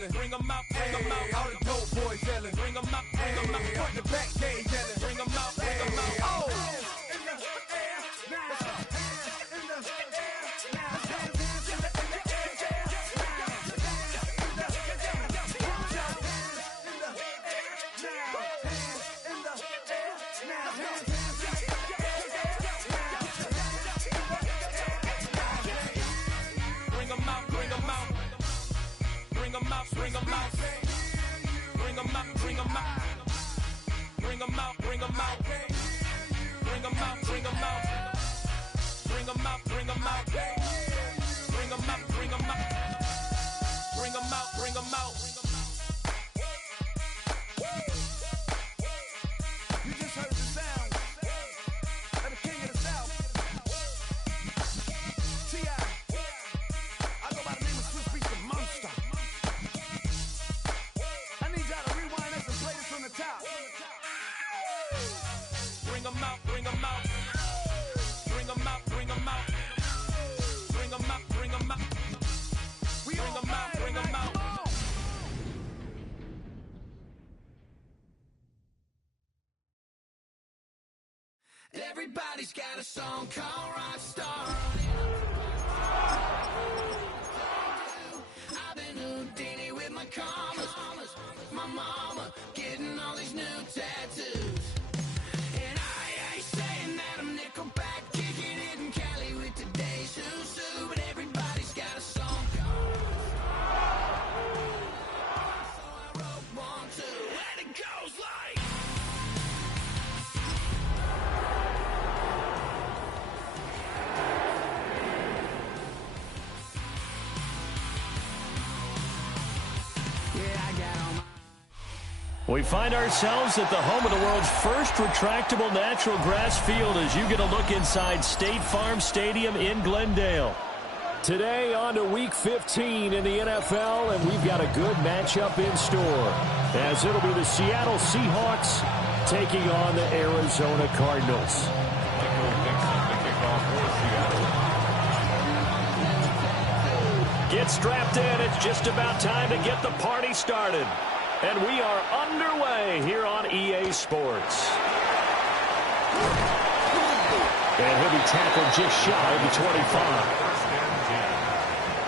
yelling. Bring 'em out, bring 'em out. All the dope boys yelling. Bring 'em out, bring 'em out. Front the back gate yelling. Bring 'em out, bring 'em out. Oh! Bring 'em out, bring 'em out. Bring 'em out, bring 'em out. Bring 'em out, bring 'em out. Bring 'em out, bring 'em out. Bring 'em out, bring 'em out. Bring 'em out, bring 'em out. Bring 'em out, bring 'em out. Bring 'em out, bring 'em out. You just heard the sound of the king of the South. T.I. I go by the name of Swiss Beats the Monster. I need y'all to rewind this and play this from the top. Bring 'em out, bring 'em out. Bring 'em out, bring 'em out. Bring 'em out, bring 'em out. Bring 'em out, bring 'em out. Everybody's got a song called Rockstar. I've been Houdini with my commas. My mama getting all these new tattoos. And I ain't saying that I'm Nickelback, kicking it in Cali with today's Susu. But everybody's got a song called Rockstar. So I wrote one, two, and it goes like. We find ourselves at the home of the world's first retractable natural grass field as you get a look inside State Farm Stadium in Glendale. Today on to Week 15 in the NFL, and we've got a good matchup in store, as it'll be the Seattle Seahawks taking on the Arizona Cardinals. Get strapped in. It's just about time to get the party started. And we are underway here on EA Sports. And he'll be tackled just shy of the 25. First and 10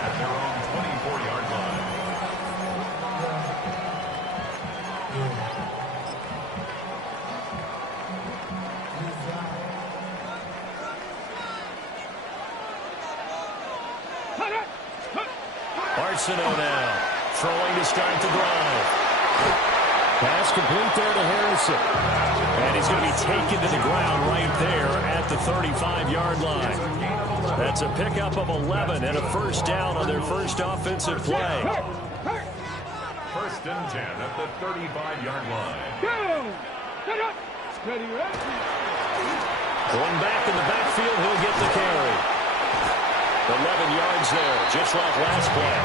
at their own 24-yard line. Arsenault now throwing to start the drive. Pass complete there to Harrison. And he's going to be taken to the ground right there at the 35-yard line. That's a pickup of 11 and a first down on their first offensive play. First and 10 at the 35-yard line. Going back in the backfield, he'll get the carry. 11 yards there, just like last play.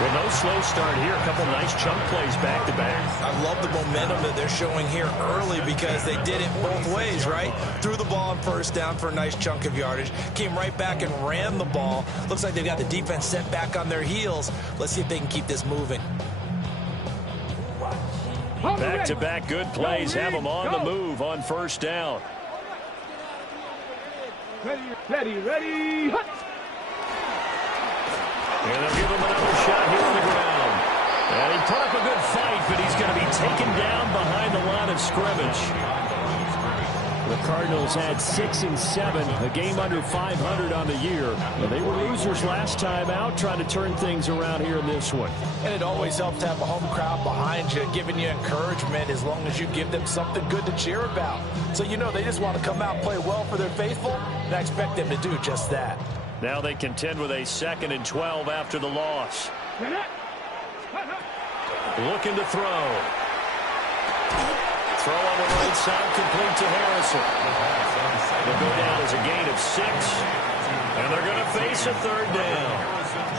Well, no slow start here. A couple nice chunk plays back-to-back. I love the momentum that they're showing here early because they did it both ways, right? Threw the ball on first down for a nice chunk of yardage. Came right back and ran the ball. Looks like they've got the defense set back on their heels. Let's see if they can keep this moving. Back-to-back good plays have them on the move on first down. Ready. And they'll give him another shot here on the ground. And he put up a good fight, but he's going to be taken down behind the line of scrimmage. The Cardinals had 6 and 7, a game under 500 on the year. And they were losers last time out, trying to turn things around here in this one. And it always helps to have a home crowd behind you, giving you encouragement as long as you give them something good to cheer about. So you know they just want to come out and play well for their faithful, and I expect them to do just that. Now they contend with a 2nd and 12 after the loss. Looking to throw. Throw on the right side, complete to Harrison. They'll go down as a gain of 6. And they're going to face a third down.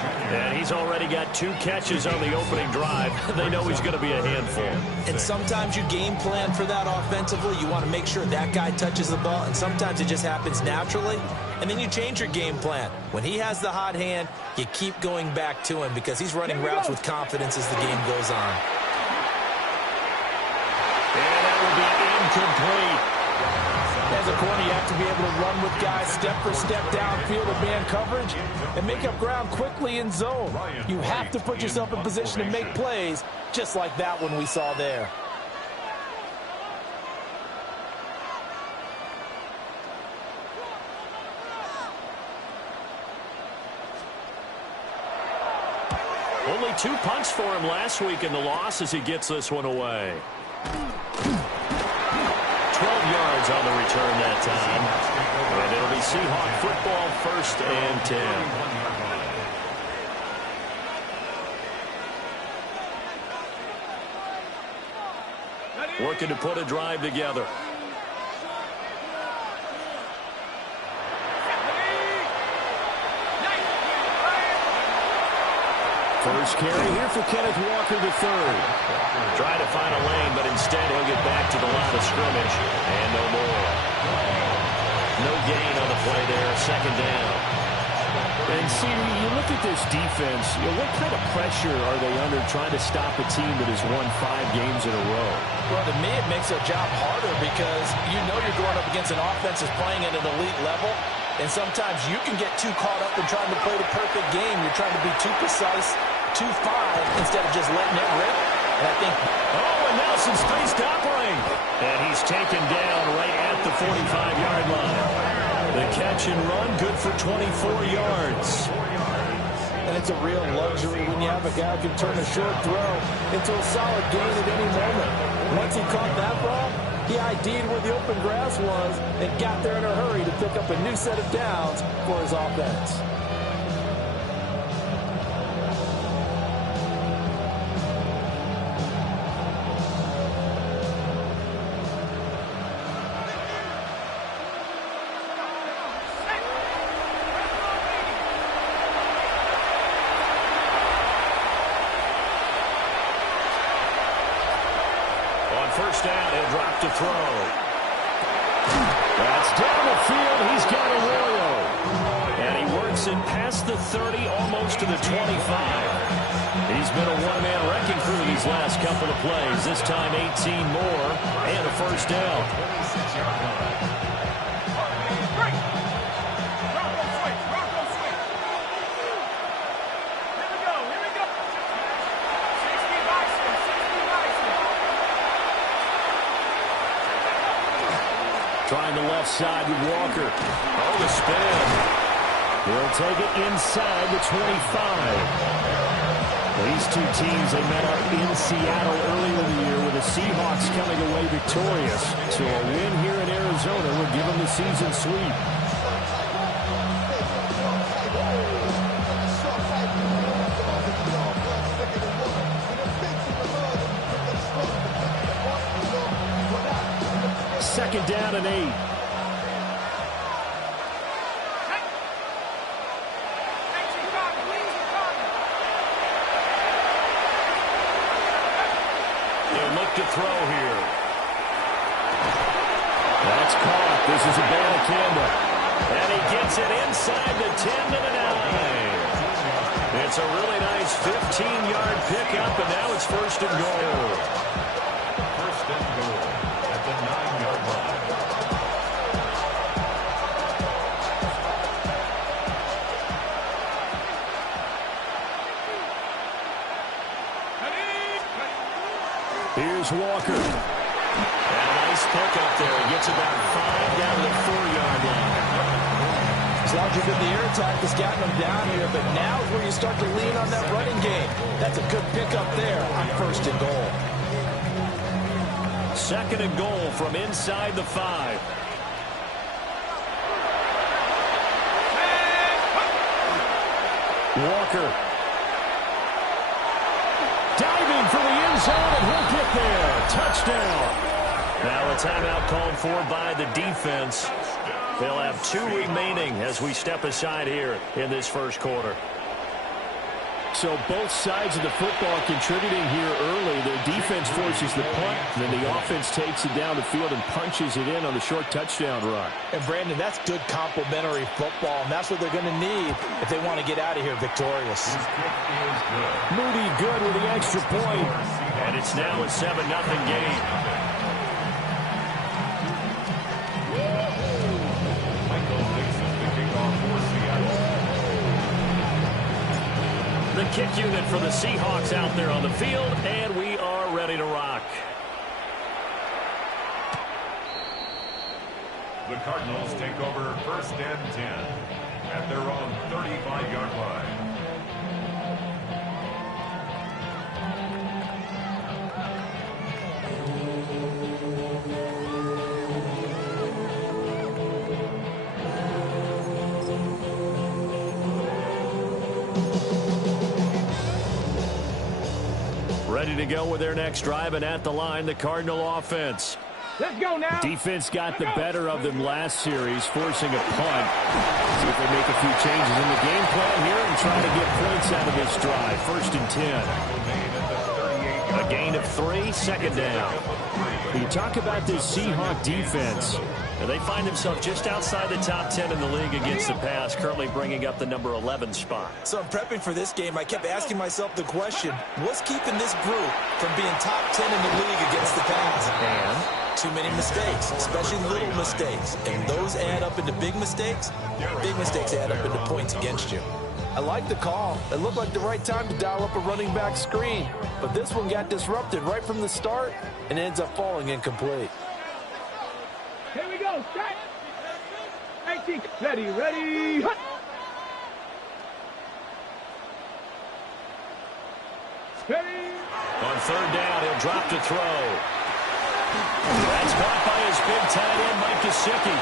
And he's already got 2 catches on the opening drive. They know he's going to be a handful. And sometimes you game plan for that offensively. You want to make sure that guy touches the ball, and sometimes it just happens naturally, and then you change your game plan. When he has the hot hand, you keep going back to him because he's running routes with confidence as the game goes on. And that will be incomplete. As a corner, you have to be able to run with guys step for step downfield of man coverage and make up ground quickly in zone. You have to put yourself in position to make plays, just like that one we saw there. Only 2 punts for him last week in the loss as he gets this one away. 12 yards on the return that time. And it'll be Seahawk football, 1st and 10. Working to put a drive together. First carry here for Kenneth Walker III. Trying to find a lane, but instead he'll get back to the line of scrimmage. And no more. No gain on the play there. 2nd down. And see, you look at this defense, what kind of pressure are they under trying to stop a team that has won 5 games in a row? Well, to me, it makes their job harder because you know you're going up against an offense that's playing at an elite level. And sometimes you can get too caught up in trying to play the perfect game. You're trying to be too precise, too fine, instead of just letting it rip. And I think... Oh, and Nelson stays toppling. And he's taken down right at the 45-yard line. The catch and run, good for 24 yards. And it's a real luxury when you have a guy who can turn a short throw into a solid gain at any moment. Once he caught that ball, he ID'd where the open grass was and got there in a hurry to pick up a new set of downs for his offense. First down, he'll drop to throw. That's down the field. He's got Arroyo. And he works it past the 30, almost to the 25. He's been a one-man wrecking crew these last couple of plays. This time 18 more and a first down. Trying the left side with Walker. Oh, the spin. He'll take it inside the 25. These 2 teams, they met up in Seattle earlier in the year with the Seahawks coming away victorious. So a win here in Arizona will give them the season sweep. Second down and 8. They'll look to throw here. That's caught. This is a Banacanda. And he gets it inside the 10 to the 9. It's a really nice 15-yard pickup, and now it's 1st and goal. 1st and goal at the 9-yard line. Here's Walker. And a nice pickup there. He gets about 5 down to the 4-yard line. It's largely been the air attack that's gotten them down here, but now is where you start to lean on that running game. That's a good pickup there on 1st and goal. 2nd and goal from inside the 5. Walker. Diving for the end zone, and he'll get there. Touchdown. Now a timeout called for by the defense. They'll have 2 remaining as we step aside here in this 1st quarter. So both sides of the football contributing here early. Their defense forces the punt, and then the offense takes it down the field and punches it in on the short touchdown run. And, Brandon, that's good complementary football, and that's what they're going to need if they want to get out of here victorious. Moody good with the extra point. And it's now a 7-0 game. The kick unit for the Seahawks out there on the field, and we are ready to rock. The Cardinals take over 1st and 10 at their own 35-yard line. Ready to go with their next drive, and at the line, the Cardinal offense. Let's go now. Defense got the better of them last series, forcing a punt. See if they make a few changes in the game plan here and try to get points out of this drive. 1st and 10. A gain of 3, 2nd down. When you talk about this Seahawk defense, they find themselves just outside the top 10 in the league against the pass, currently bringing up the number 11 spot. So I'm prepping for this game. I kept asking myself the question, what's keeping this group from being top 10 in the league against the pass? And too many mistakes, especially little mistakes. And those add up into big mistakes. Big mistakes add up into points against you. I like the call. It looked like the right time to dial up a running back screen. But this one got disrupted right from the start and ends up falling incomplete. Here we go. Strike. 18. Ready. Hut. Ready. On 3rd down, he'll drop to throw. That's caught by his big tight end, Mike Gesicki.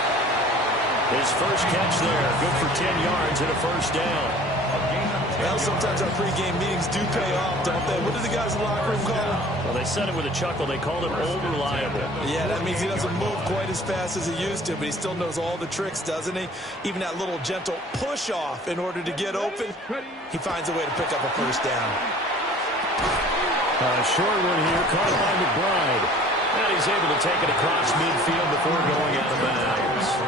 His first catch there, good for 10 yards and a 1st down. Well, sometimes our pregame meetings do pay off, don't they? What do the guys in the locker room call him? Well, they said it with a chuckle. They called him old reliable. Yeah, that means he doesn't move quite as fast as he used to, but he still knows all the tricks, doesn't he? Even that little gentle push-off in order to get open, he finds a way to pick up a 1st down. Short one here, caught by McBride. And he's able to take it across midfield before going out of bounds.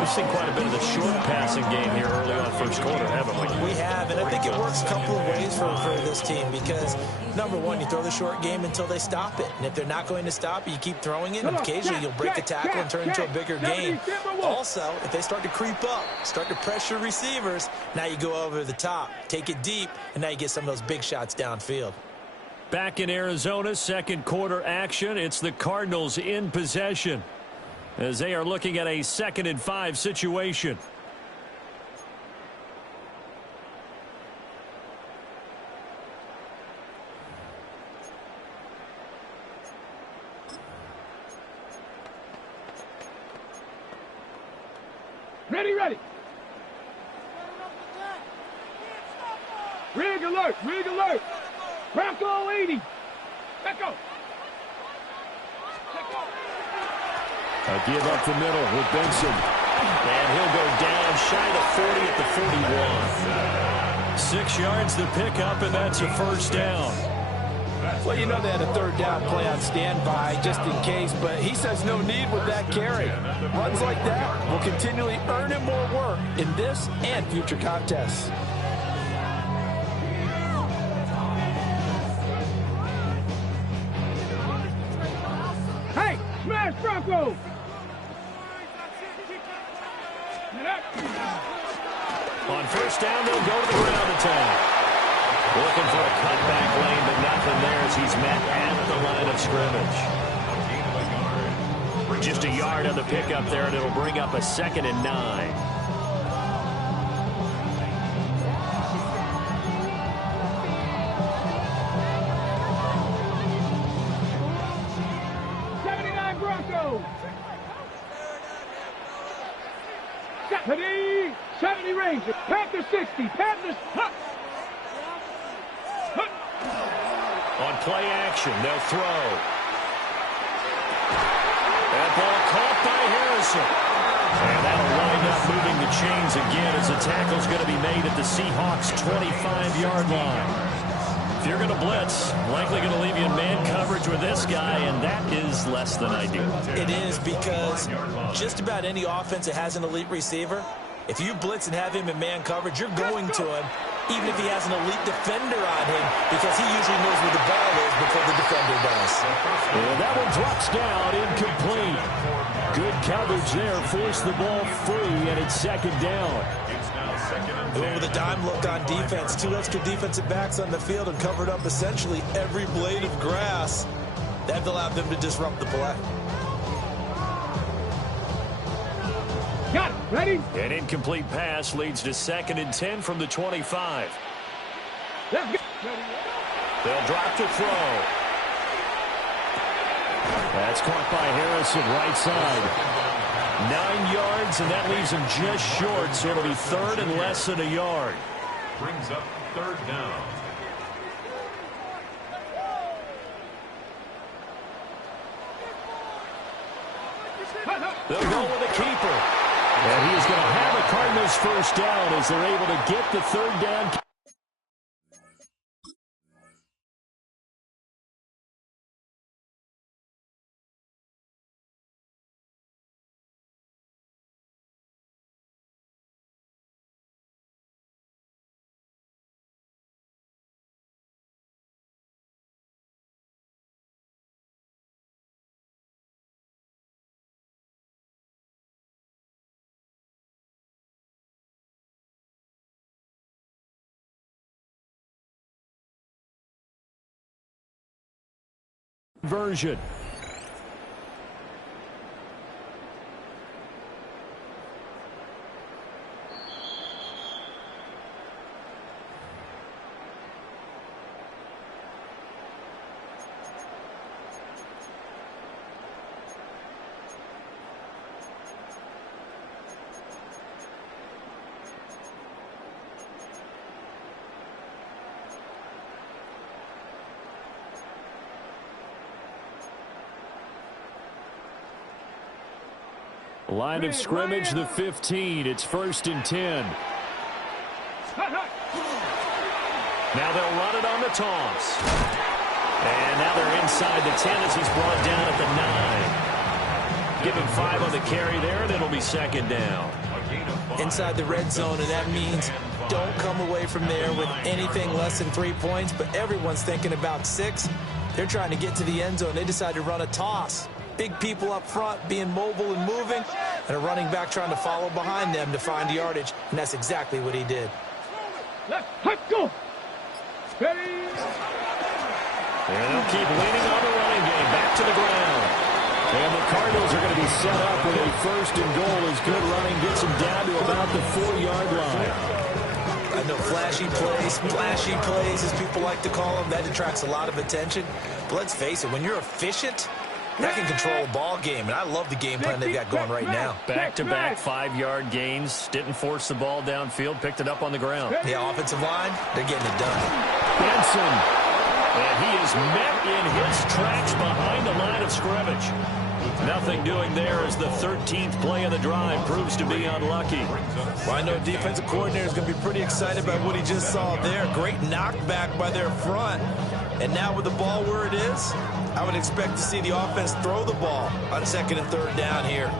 We've seen quite a bit of the short passing game here early on 1st quarter, haven't we? We have, and I think it works a couple of ways for this team because, number one, you throw the short game until they stop it. And if they're not going to stop it, you keep throwing it, and occasionally you'll break the tackle and turn into a bigger game. Also, if they start to creep up, start to pressure receivers, now you go over the top, take it deep, and now you get some of those big shots downfield. Back in Arizona, 2nd quarter action. It's the Cardinals in possession as they are looking at a 2nd and 5 situation. Ready. Rig alert. Bronco 80. Let go. A give up the middle with Benson. And he'll go down shy of 40 at the 41. 6 yards the pickup, and that's a 1st down. Well, you know they had a 3rd down play on standby just in case, but he says no need with that carry. Runs like that will continually earn him more work in this and future contests. Hey, smash Bronco. On 1st down, they'll go to the ground attack. Looking for a cutback lane, but nothing there as he's met at the line of scrimmage. Just a yard on the pickup there, and it'll bring up a 2nd and 9. Bronco. 70 Rangers. Panther 60. Panthers. On play action, they'll throw. That ball caught by Harrison. And that'll wind up moving the chains again as the tackle's going to be made at the Seahawks' 25-yard line. If you're going to blitz, likely going to leave you in man coverage with this guy, and that is less than ideal. It is, because just about any offense that has an elite receiver, if you blitz and have him in man coverage, you're going to him, even if he has an elite defender on him, because he usually knows where the ball is before the defender does. And that one drops down, incomplete. Good coverage there, forced the ball free, and it's second down. Going with a dime look on defense, 2 extra defensive backs on the field and covered up essentially every blade of grass. That allowed them to disrupt the play. Got it. Ready? An incomplete pass leads to 2nd and 10 from the 25. Let's go. They'll drop to throw. That's caught by Harrison, right side. 9 yards, and that leaves him just short, so it'll be 3rd and less than a yard. Brings up 3rd down. They'll go with a keeper. And he is going to have a Cardinals first down as they're able to get the 3rd down. Version. Line of scrimmage, the 15. It's 1st and 10. Now they'll run it on the toss. And now they're inside the 10 as he's brought down at the 9. Give him 5 on the carry there, and it'll be 2nd down. Inside the red zone, and that means don't come away from there with anything less than 3 points, but everyone's thinking about 6. They're trying to get to the end zone. They decide to run a toss. Big people up front being mobile and moving, and a running back trying to follow behind them to find yardage, and that's exactly what he did. Let's go. Ready? And they'll keep leaning on the running game. Back to the ground. And the Cardinals are going to be set up with a 1st and goal as good running gets them down to about the 4-yard line. I know flashy plays, as people like to call them, that attracts a lot of attention. But let's face it, when you're efficient, that can control a ball game, and I love the game plan they've got going right now. Back-to-back 5-yard gains. Didn't force the ball downfield. Picked it up on the ground. Yeah, offensive line, they're getting it done. Benson. And he is met in his tracks behind the line of scrimmage. Nothing doing there as the 13th play of the drive proves to be unlucky. Well, I know defensive coordinator is going to be pretty excited about what he just saw there. Great knockback by their front. And now with the ball where it is, I would expect to see the offense throw the ball on 2nd and 3rd down here.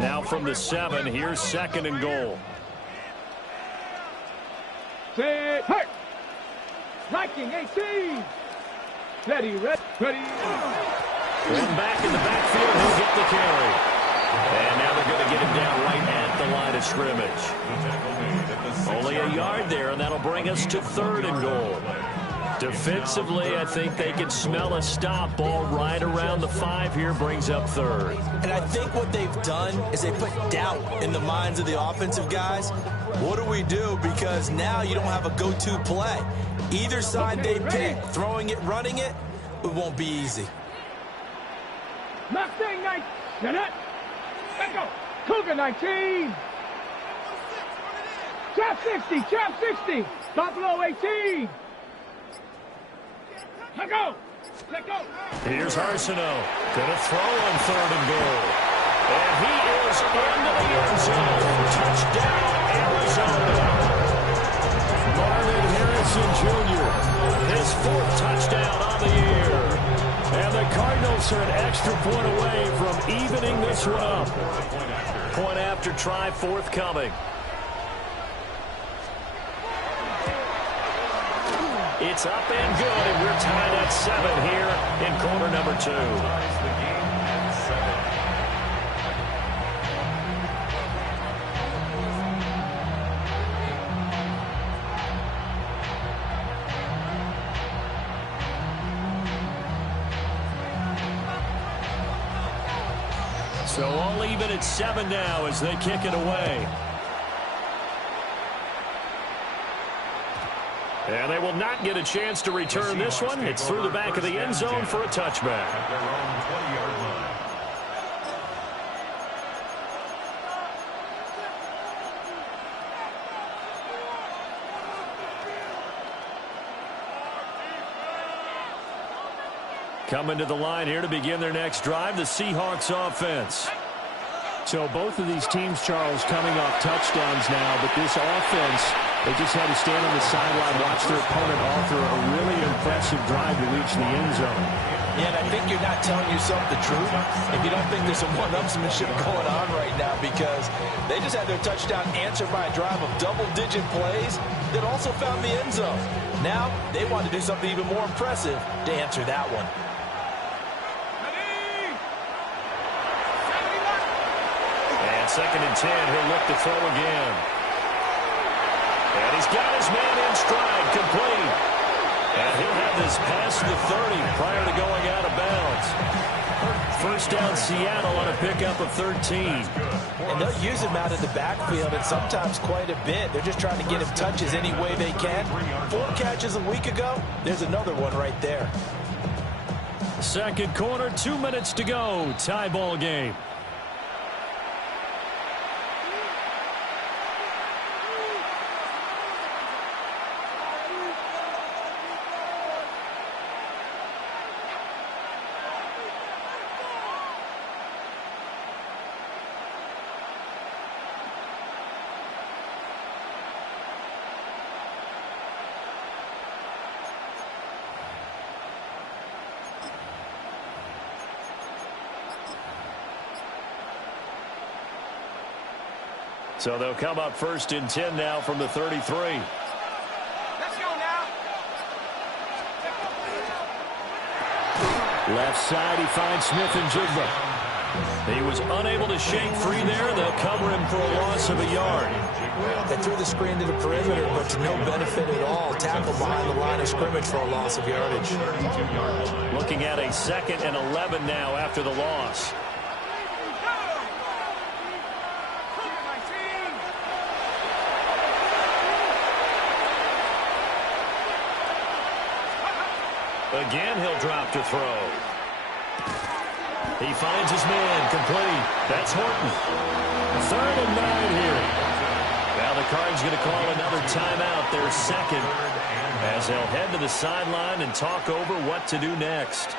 Now from the 7, here's 2nd and goal. Set. Hurt. Liking 18. Ready. One back in the backfield, he'll get the carry. And now they're going to get him down right at the line of scrimmage. Only a yard there, and that'll bring us to 3rd and goal. Defensively, I think they can smell a stop. Ball right around the 5 here, brings up 3rd. And I think what they've done is they put doubt in the minds of the offensive guys. What do we do? Because now you don't have a go-to play. Either side they pick, throwing it, running it, it won't be easy. Mustang 9. Let's go. Cougar 19. Chop 60. Buffalo 18. Let's go. Here's Arsenault. Gonna throw on 3rd and goal. And he is into the end zone. Touchdown, Arizona. Marvin Harrison Jr., his 4th touchdown on the year. And the Cardinals are an extra point away from evening this one up. Point after try forthcoming. It's up and good, and we're tied at 7 here in quarter number 2. So all even at 7 now as they kick it away. And they will not get a chance to return this one. It's through the back of the end zone for a touchback. At their own 20-yard line. Coming to the line here to begin their next drive, the Seahawks offense. So both of these teams, Charles, coming off touchdowns now, but this offense, they just had to stand on the sideline, watch their opponent author a really impressive drive to reach the end zone. Yeah, and I think you're not telling yourself the truth if you don't think there's some one-upsmanship going on right now, because they just had their touchdown answered by a drive of double-digit plays that also found the end zone. Now they want to do something even more impressive to answer that one. And 2nd and 10, he'll look to throw again. And he's got his man in stride, complete. And he'll have this past the 30 prior to going out of bounds. First down Seattle on a pickup of 13. And they'll use him out of the backfield, and sometimes quite a bit. They're just trying to get him touches any way they can. 4 catches a week ago. There's another one right there. Second quarter, 2 minutes to go. Tie ball game. So they'll come up 1st and 10 now from the 33. Let's go now. Left side, he finds Smith and Jigba. He was unable to shake free there. They'll cover him for a loss of a yard. They threw the screen to the perimeter, but to no benefit at all. Tackle behind the line of scrimmage for a loss of yardage. Looking at a 2nd and 11 now after the loss. Again, he'll drop to throw. He finds his man, complete. That's Horton. 3rd and 9 here. Now the Cards going to call another timeout, their 2nd, as they'll head to the sideline and talk over what to do next.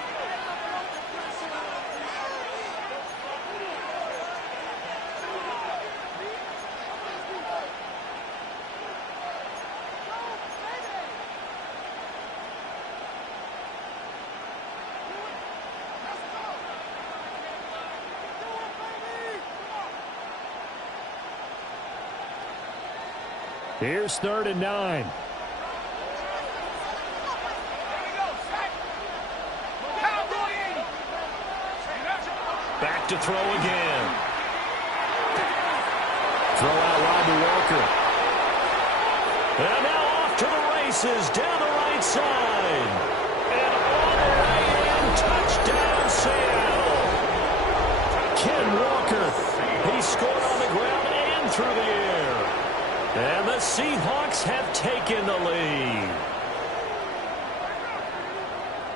Here's 3rd and 9. Back to throw again. Throw out wide to Walker. And now off to the races down the right side. And all the way in, touchdown Seattle. Ken Walker, he scored on the ground and through the air. And the Seahawks have taken the lead.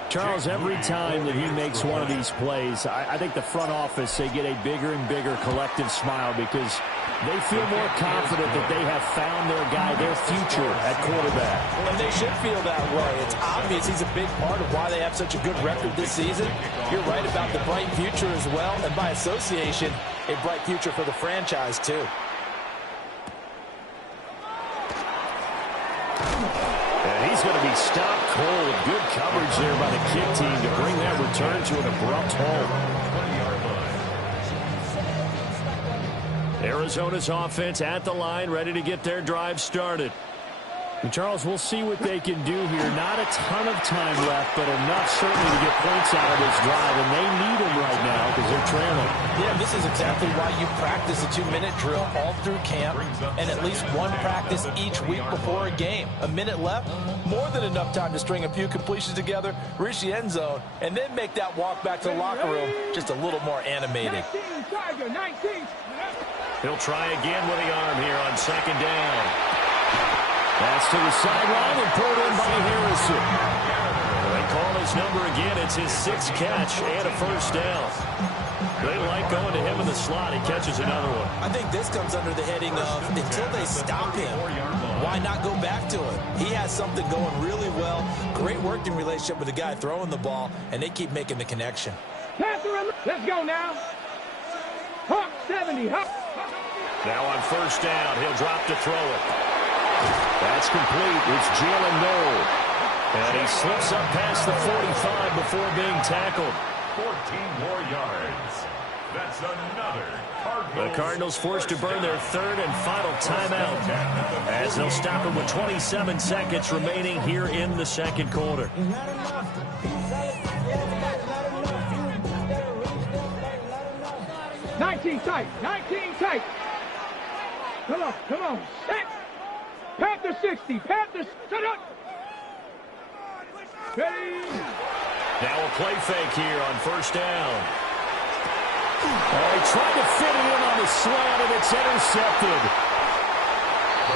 Charles, every time that he makes one of these plays, I think the front office, they get a bigger and bigger collective smile, because They feel more confident that they have found their guy, their future at quarterback. And they should feel that way. It's obvious he's a big part of why they have such a good record this season. You're right about the bright future as well, and by association, a bright future for the franchise too. And he's going to be stopped cold. Good coverage there by the kick team to bring that return to an abrupt halt. Arizona's offense at the line, ready to get their drive started. And Charles, we'll see what they can do here. Not a ton of time left, but enough certainly to get points out of this drive, and they need them right now because they're trailing. Yeah, this is exactly why you practice a 2-minute drill all through camp and at least one practice each week before a game. A minute left, more than enough time to string a few completions together, reach the end zone, and then make that walk back to the locker room just a little more animated. 19, Tiger, 19. He'll try again with the arm here on second down. That's to the sideline and pulled in by Harrison. They call his number again. It's his 6th catch and a first down. They like going to him in the slot. He catches another one. I think this comes under the heading of until they stop him, why not go back to it? He has something going really well. Great working relationship with the guy throwing the ball, and they keep making the connection. Let's go now. Hawk 70. Hawk. Now on first down, he'll drop to throw it. That's complete. It's Jalen Noel. And he slips up past the 45 before being tackled. 14 more yards. That's another Cardinals. The Cardinals forced to burn their 3rd and final timeout as they'll stop him with 27 seconds remaining here in the 2nd quarter. 19 tight. 19 tight. Come on. Come on. Set. Panther 60. Panther. Shut up. Ready. Now a play fake here on first down. He tried to fit it in on the slant, and it's intercepted.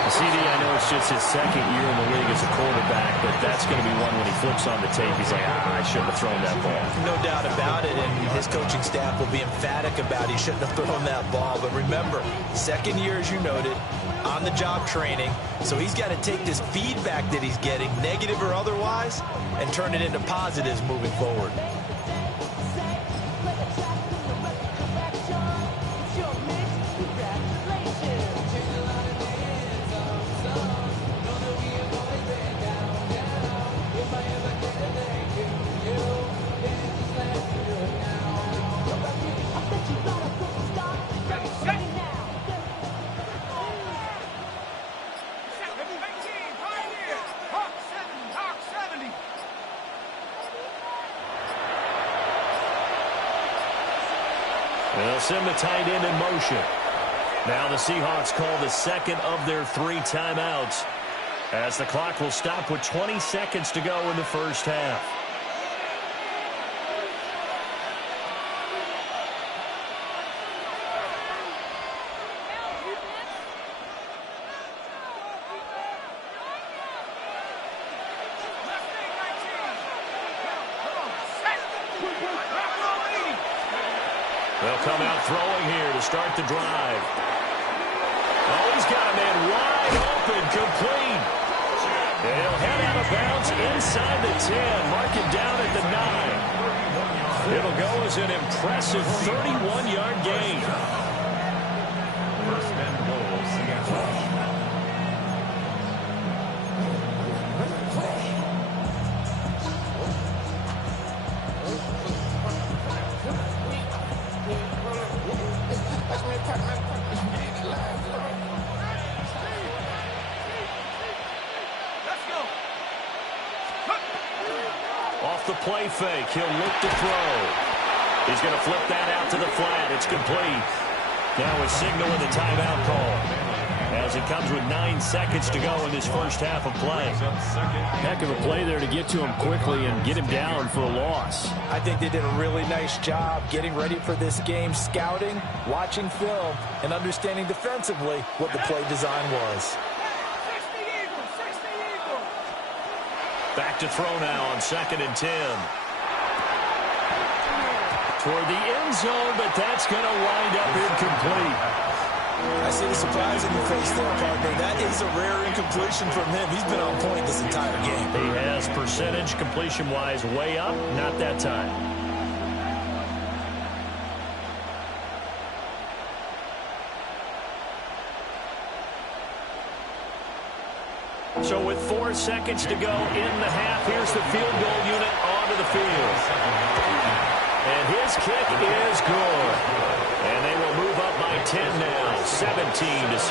CD, I know it's just his 2nd year in the league as a quarterback, but that's going to be one when he flips on the tape. He's like, I shouldn't have thrown that ball. No doubt about it, and his coaching staff will be emphatic about he shouldn't have thrown that ball. But remember, 2nd year, as you noted, on-the-job training, so he's got to take this feedback that he's getting, negative or otherwise, and turn it into positives moving forward. They'll send the tight end in motion. Now the Seahawks call the 2nd of their 3 timeouts as the clock will stop with 20 seconds to go in the first half. They'll come out throwing here to start the drive. Oh, he's got a man wide open, complete. They'll head out of bounds inside the 10, mark it down at the 9. It'll go as an impressive 31-yard gain. First and goal, Seattle. Off the play fake, he'll look to throw. He's going to flip that out to the flat. It's complete. Now a signal with a timeout call as it comes with 9 seconds to go in this first half of play. Heck of a play there to get to him quickly and get him down for a loss. I think they did a really nice job getting ready for this game, scouting, watching film, and understanding defensively what the play design was. Back to throw now on 2nd and 10. toward the end zone, but that's going to wind up incomplete. I see the surprise in your face there, partner. That is a rare incompletion from him. He's been on point this entire game. He has percentage completion-wise way up, not that time. So with 4 seconds to go in the half, here's the field goal unit onto the field. And his kick is good. And they will move up by 10 now, 17-7.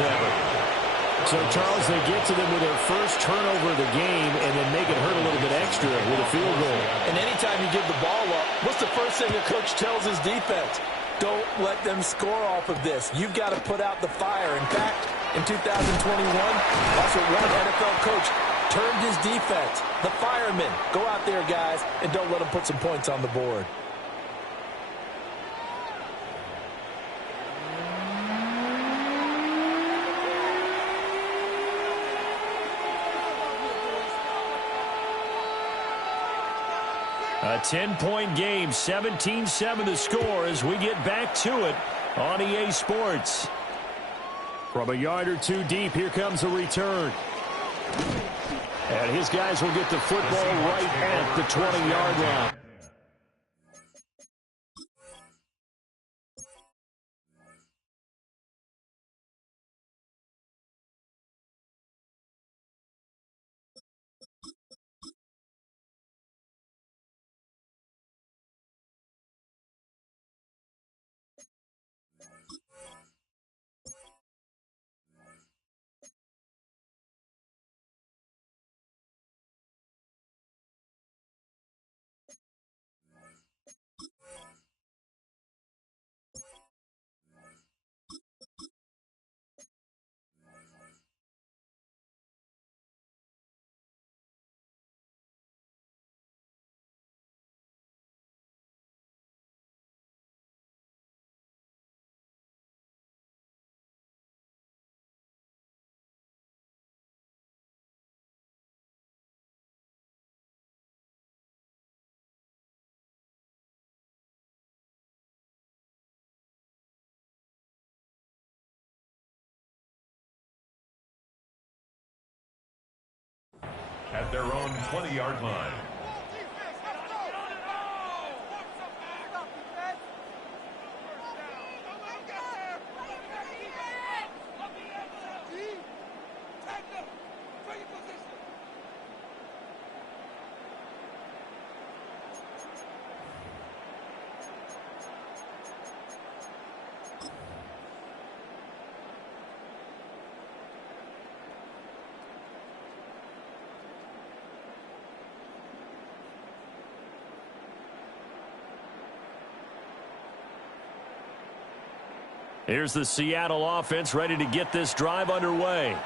So, Charles, they get to them with their first turnover of the game and then make it hurt a little bit extra with a field goal. And anytime you give the ball up, what's the first thing a coach tells his defense? Don't let them score off of this. You've got to put out the fire. In fact, in 2021, that's what one NFL coach termed his defense. The firemen. Go out there, guys, and don't let them put some points on the board. A 10-point game, 17-7 the score as we get back to it on EA Sports. From a yard or two deep, here comes a return. And his guys will get the football right at the 20-yard line. At their own 20-yard line. Here's the Seattle offense ready to get this drive underway.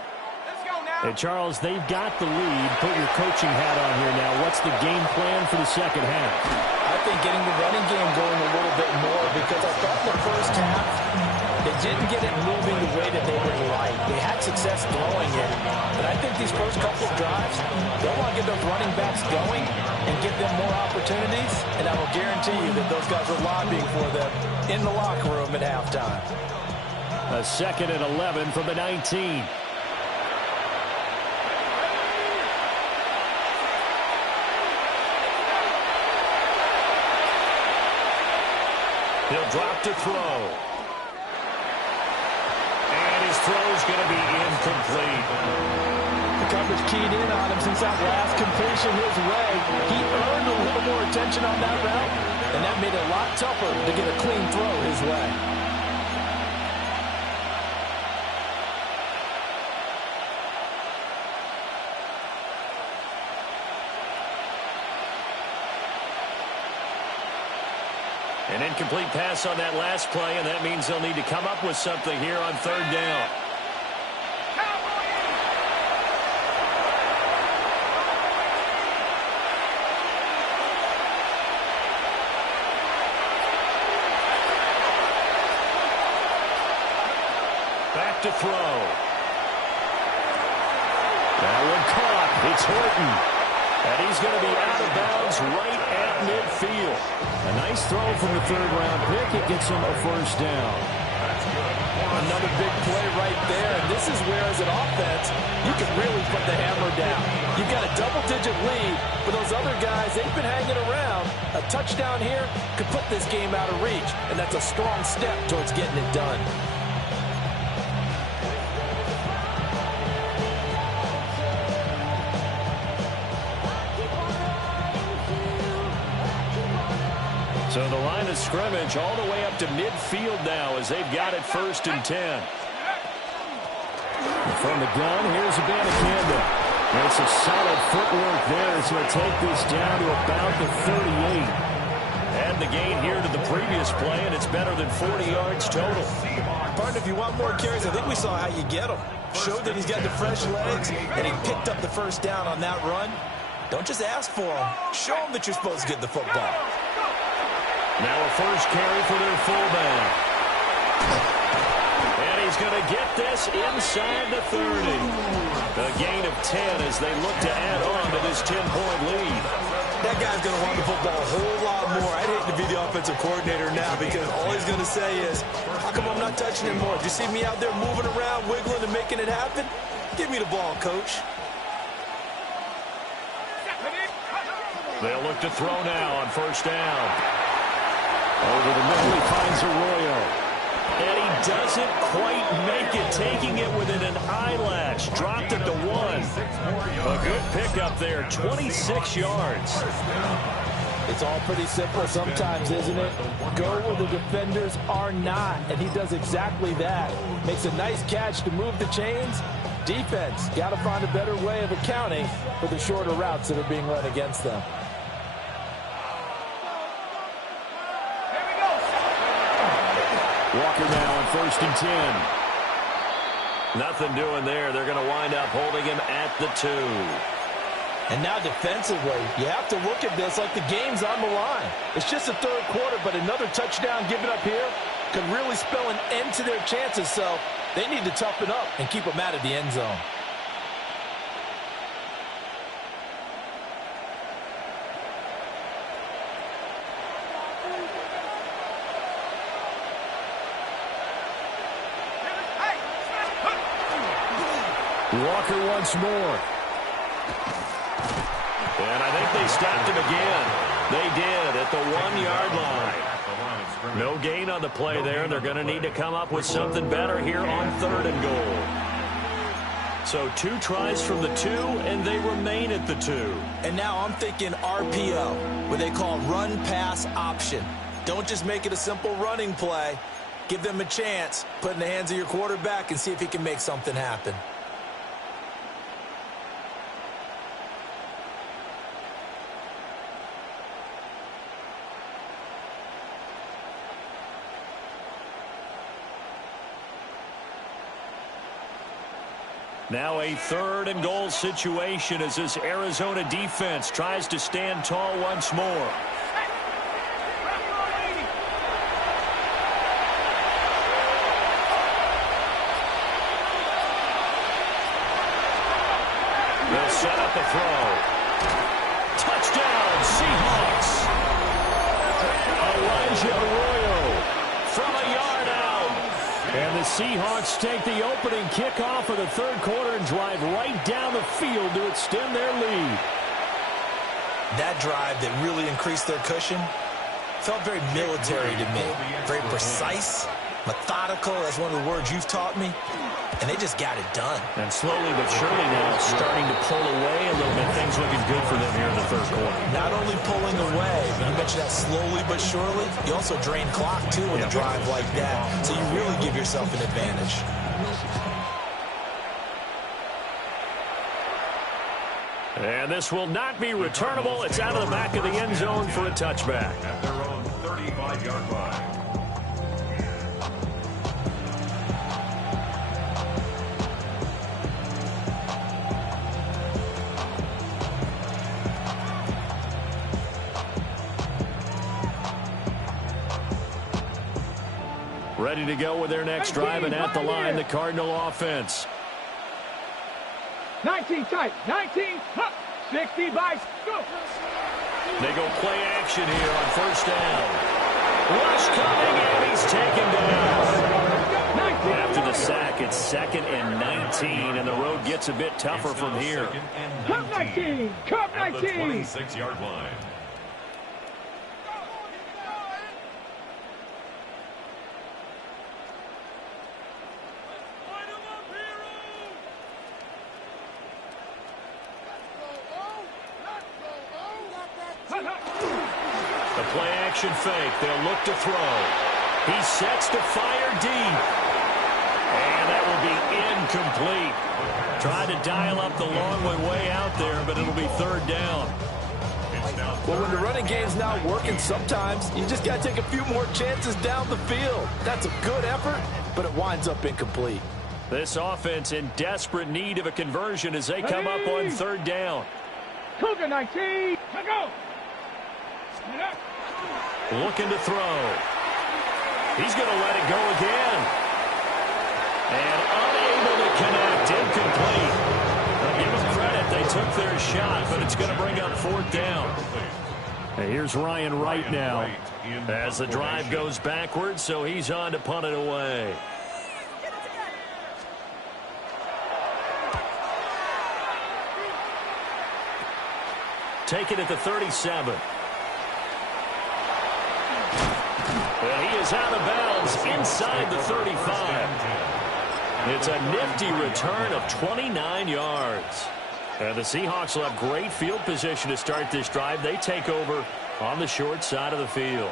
Hey, Charles, they've got the lead. Put your coaching hat on here now. What's the game plan for the second half? I think getting the running game going a little bit more because I thought in the first half they didn't get it moving the way that they would like. They had success throwing it. But I think these first couple of drives, they'll want to get those running backs going and give them more opportunities. And I will guarantee you that those guys are lobbying for them in the locker room at halftime. A 2nd and 11 from the 19. He'll drop to throw. And his throw's going to be incomplete. The coverage keyed in on him since that last completion his way. He earned a little more attention on that route, and that made it a lot tougher to get a clean throw his way. An incomplete pass on that last play, and that means they'll need to come up with something here on 3rd down. Back to throw. That one caught. It's Horton. And he's going to be out of bounds right at midfield. A nice throw from the third-round pick. It gets him a first down. Another big play right there. And this is where, as an offense, you can really put the hammer down. You've got a double-digit lead, but those other guys, they've been hanging around. A touchdown here could put this game out of reach, and that's a strong step towards getting it done. So the line of scrimmage all the way up to midfield now as they've got it 1st and 10. From the gun, here's Abanikanda. It's a solid footwork there as he'll take this down to about the 38. Add the gain here to the previous play, and it's better than 40 yards total. Partner, if you want more carries, I think we saw how you get them. Showed that he's got the fresh legs, and he picked up the first down on that run. Don't just ask for him. Show him that you're supposed to get the football. Now a first carry for their fullback. And he's going to get this inside the 30. A gain of 10 as they look to add on to this 10-point lead. That guy's going to want the football a whole lot more. I'd hate to be the offensive coordinator now because all he's going to say is, how come I'm not touching him more? Do you see me out there moving around, wiggling, and making it happen? Give me the ball, coach. They'll look to throw now on first down. Over the middle, he finds Arroyo. And he doesn't quite make it, taking it within an eyelash. Dropped it to 1. A good pickup there, 26 yards. It's all pretty simple sometimes, isn't it? Go where the defenders are not, and he does exactly that. Makes a nice catch to move the chains. Defense, got to find a better way of accounting for the shorter routes that are being run against them. Walker now on 1st and 10. Nothing doing there. They're going to wind up holding him at the 2. And now defensively, you have to look at this like the game's on the line. It's just the third quarter, but another touchdown given up here could really spell an end to their chances, so they need to toughen up and keep them out of the end zone. Walker once more. And I think they stopped him again. They did at the 1-yard line. No gain on the play there. They're going to need to come up with something better here on 3rd and goal. So 2 tries from the 2, and they remain at the 2. And now I'm thinking RPO, what they call run-pass option. Don't just make it a simple running play. Give them a chance. Put it in the hands of your quarterback and see if he can make something happen. Now a 3rd and goal situation as this Arizona defense tries to stand tall once more. They'll set up the throw. Touchdown, Seahawks. Elijah Arroyo from a yard out. And the Seahawks take the opening kickoff of the 3rd quarter and drive right down the field to extend their lead. That drive that really increased their cushion felt very military to me. Very precise, methodical, that's one of the words you've taught me. And they just got it done. And slowly but surely now starting to pull away a little bit. Things looking good for them here in the 3rd quarter. Not only pulling away, but you mentioned that slowly but surely, you also drain clock, too, with a drive like that. So you really give yourself an advantage. And this will not be returnable. It's out of the back of the end zone for a touchback. At their own 35-yard line. Ready to go with their next drive, and at the line, the Cardinal offense. 19 tight, 19, 60 by go. They go play action here on first down. Rush coming, and he's taken down. After the sack, it's 2nd and 19, and the road gets a bit tougher from here. Cup 19! Cup 19! At the 26-yard line. The play action fake. They'll look to throw. He sets to fire deep. And that will be incomplete. Tried to dial up the long way out there, but it'll be 3rd down. Well, when the running game's not working, sometimes you just got to take a few more chances down the field. That's a good effort, but it winds up incomplete. This offense in desperate need of a conversion as they come up on 3rd down. Cougar 19! Let go! Looking to throw. He's going to let it go again. And unable to connect. Incomplete. I'll give them credit. They took their shot, but it's going to bring up 4th down. And here's Ryan Wright now as the drive goes backwards, so he's on to punt it away. Take it at the 37. And he is out of bounds inside the 35. It's a nifty return of 29 yards. And the Seahawks will have great field position to start this drive. They take over on the short side of the field.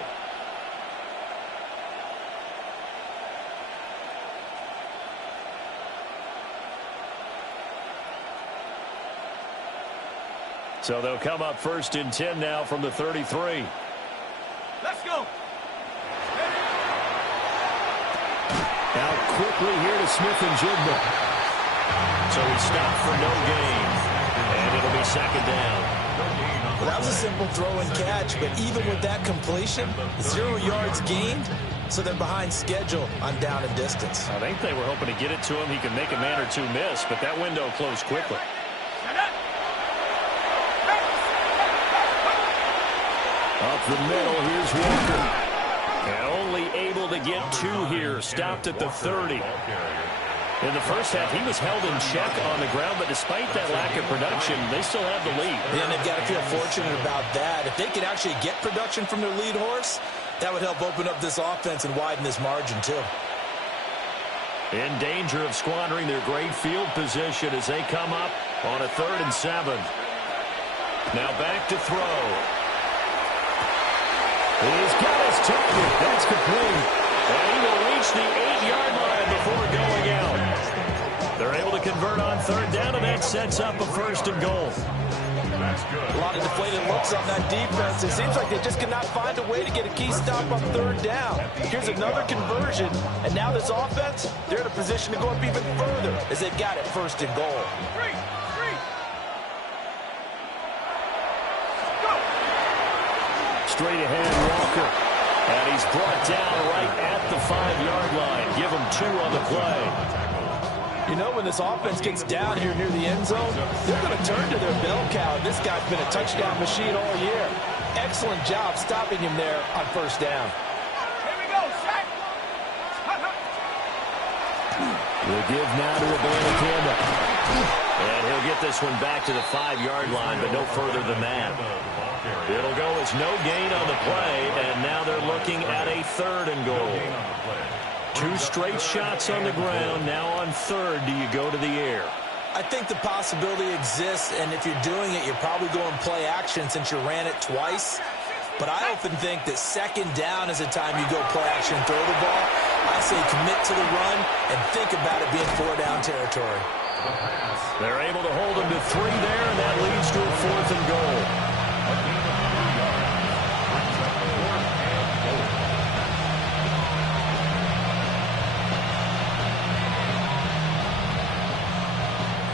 So they'll come up 1st and 10 now from the 33. Let's go! Now quickly here to Smith and Jigba. So he stopped for no gain. And it'll be 2nd down. Well, that was a simple throw and catch, but even with that completion, 0 yards gained, so they're behind schedule on down and distance. I think they were hoping to get it to him. He could make a man or two miss, but that window closed quickly. Up the middle, here's Walker. And only able to get 2 here. Stopped at the 30. In the first half, he was held in check on the ground, but despite that lack of production, they still have the lead. Yeah, and they've got to feel fortunate about that. If they could actually get production from their lead horse, that would help open up this offense and widen this margin, too. In danger of squandering their great field position as they come up on a 3rd and 7. Now back to throw. He's got his target. That's complete. And he will reach the 8-yard line before going out. They're able to convert on 3rd down, and that sets up a 1st and goal. That's good. A lot of deflated looks on that defense. It seems like they just cannot find a way to get a key stop on 3rd down. Here's another conversion, and now this offense, they're in a position to go up even further as they've got it 1st and goal. Straight ahead, Walker. And he's brought down right at the 5-yard line. Give him 2 on the play. You know, when this offense gets down here near the end zone, they're going to turn to their bell cow. This guy's been a touchdown machine all year. Excellent job stopping him there on 1st down. Here we go, Shaq! We'll give now to Abanikanda. And he'll get this one back to the 5-yard line, but no further than that. It'll go as no gain on the play, and now they're looking at a 3rd and goal. 2 straight shots on the ground. Now on 3rd, do you go to the air? I think the possibility exists, and if you're doing it, you're probably going play action since you ran it twice. But I often think that 2nd down is the time you go play action and throw the ball. I say commit to the run and think about it being 4-down territory. They're able to hold him to 3 there, and that leads to a 4th and goal.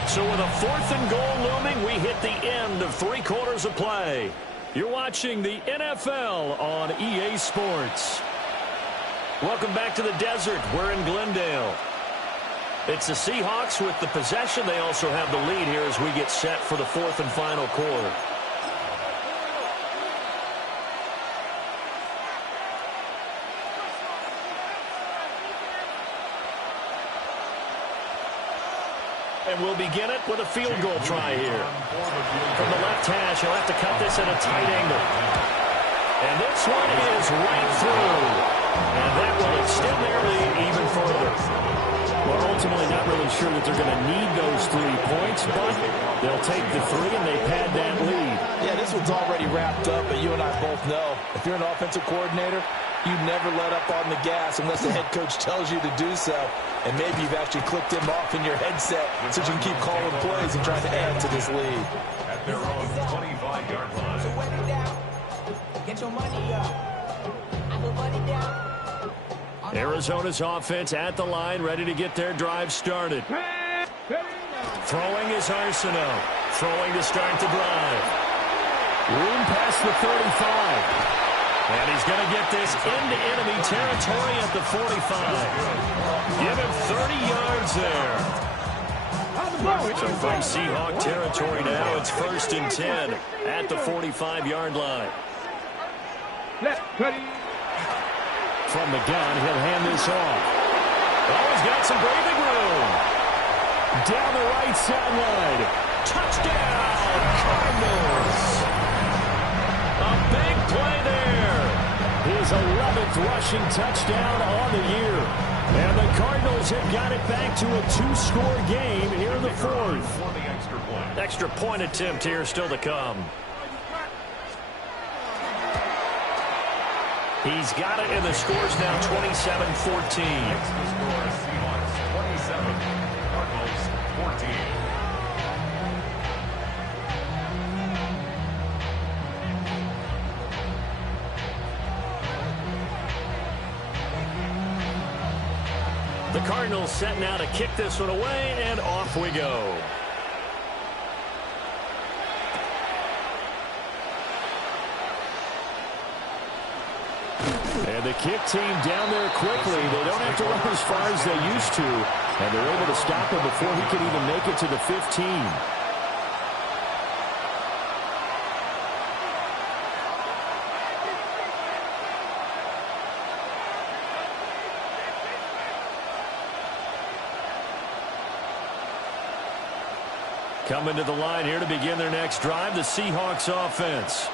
So with a 4th and goal looming, we hit the end of 3 quarters of play. You're watching the NFL on EA Sports. Welcome back to the desert. We're in Glendale. It's the Seahawks with the possession. They also have the lead here as we get set for the fourth and final quarter. And we'll begin it with a field goal try here. From the left hash, he'll have to cut this at a tight angle. And this one is right through. And that will extend their lead even further. Well, ultimately not really sure that they're going to need those 3 points, but they'll take the 3 and they pad that lead. Yeah, this one's already wrapped up, but you and I both know if you're an offensive coordinator, you never let up on the gas unless the head coach tells you to do so. And maybe you've actually clicked him off in your headset so you can keep calling plays and trying to add to this lead. At their own 25-yard line. So wet it down. Get your money up. I will put it down. Arizona's offense at the line, ready to get their drive started. Throwing is Arsenault. Throwing to start the drive. Room past the 35. And he's going to get this into enemy territory at the 45. Give him 30 yards there. So from Seahawk territory now, it's 1st and 10 at the 45-yard line. From the gun, he'll hand this off. Oh, he's got some breathing room. Down the right sideline. Touchdown, Cardinals. A big play there. His 11th rushing touchdown on the year. And the Cardinals have got it back to a 2-score game here in the 4th. Extra point attempt here still to come. He's got it, and the score's now 27-14. Next to score, Seahawks 27, Cardinals 14. The Cardinals set now to kick this one away, and off we go. And the kick team down there quickly. They don't have to run as far as they used to. And they're able to stop him before he can even make it to the 15. Coming to the line here to begin their next drive, the Seahawks offense.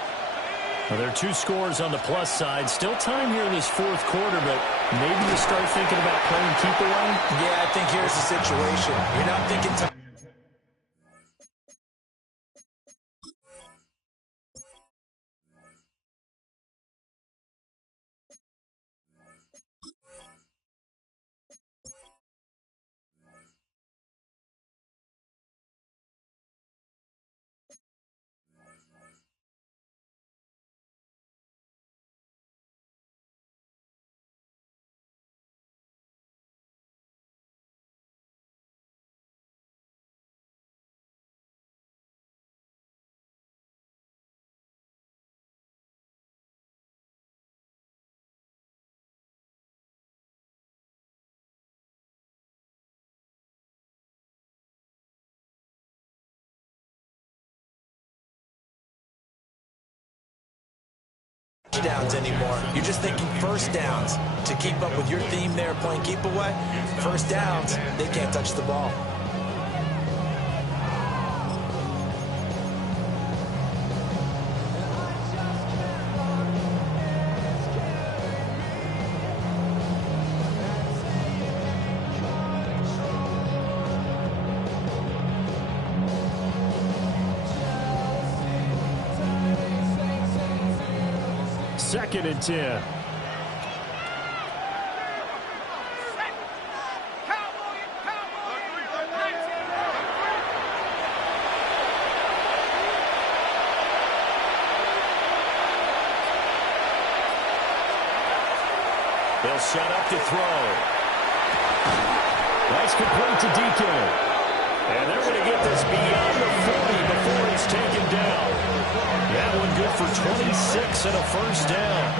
Well, there are 2 scores on the plus side. Still time here in this 4th quarter, but maybe you start thinking about playing keep away? Yeah, I think here's the situation. You're not thinking time. Downs anymore. You're just thinking first downs to keep up with your theme there, playing keep away. First downs, they can't touch the ball. Second and 10. They'll set up to throw. That's complete to DK. And they're going to get this beyond the 40 before it's taken down. That one good for 26 and a first down.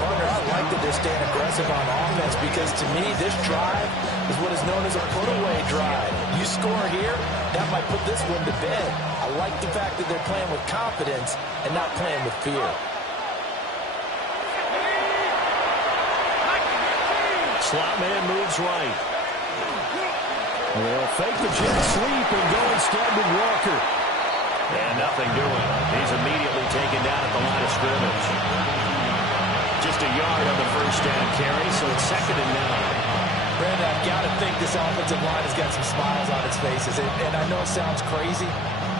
Partner, I like that they're staying aggressive on offense, because to me, this drive is what is known as a put-away drive. You score here, that might put this one to bed. I like the fact that they're playing with confidence and not playing with fear. Slot man moves right. They'll fake the jet sweep and go instead with Walker. And nothing doing. He's immediately taken down at the line of scrimmage. Just a yard on the first down carry, so it's 2nd and 9. Brandon, I've got to think this offensive line has got some smiles on its faces. And I know it sounds crazy,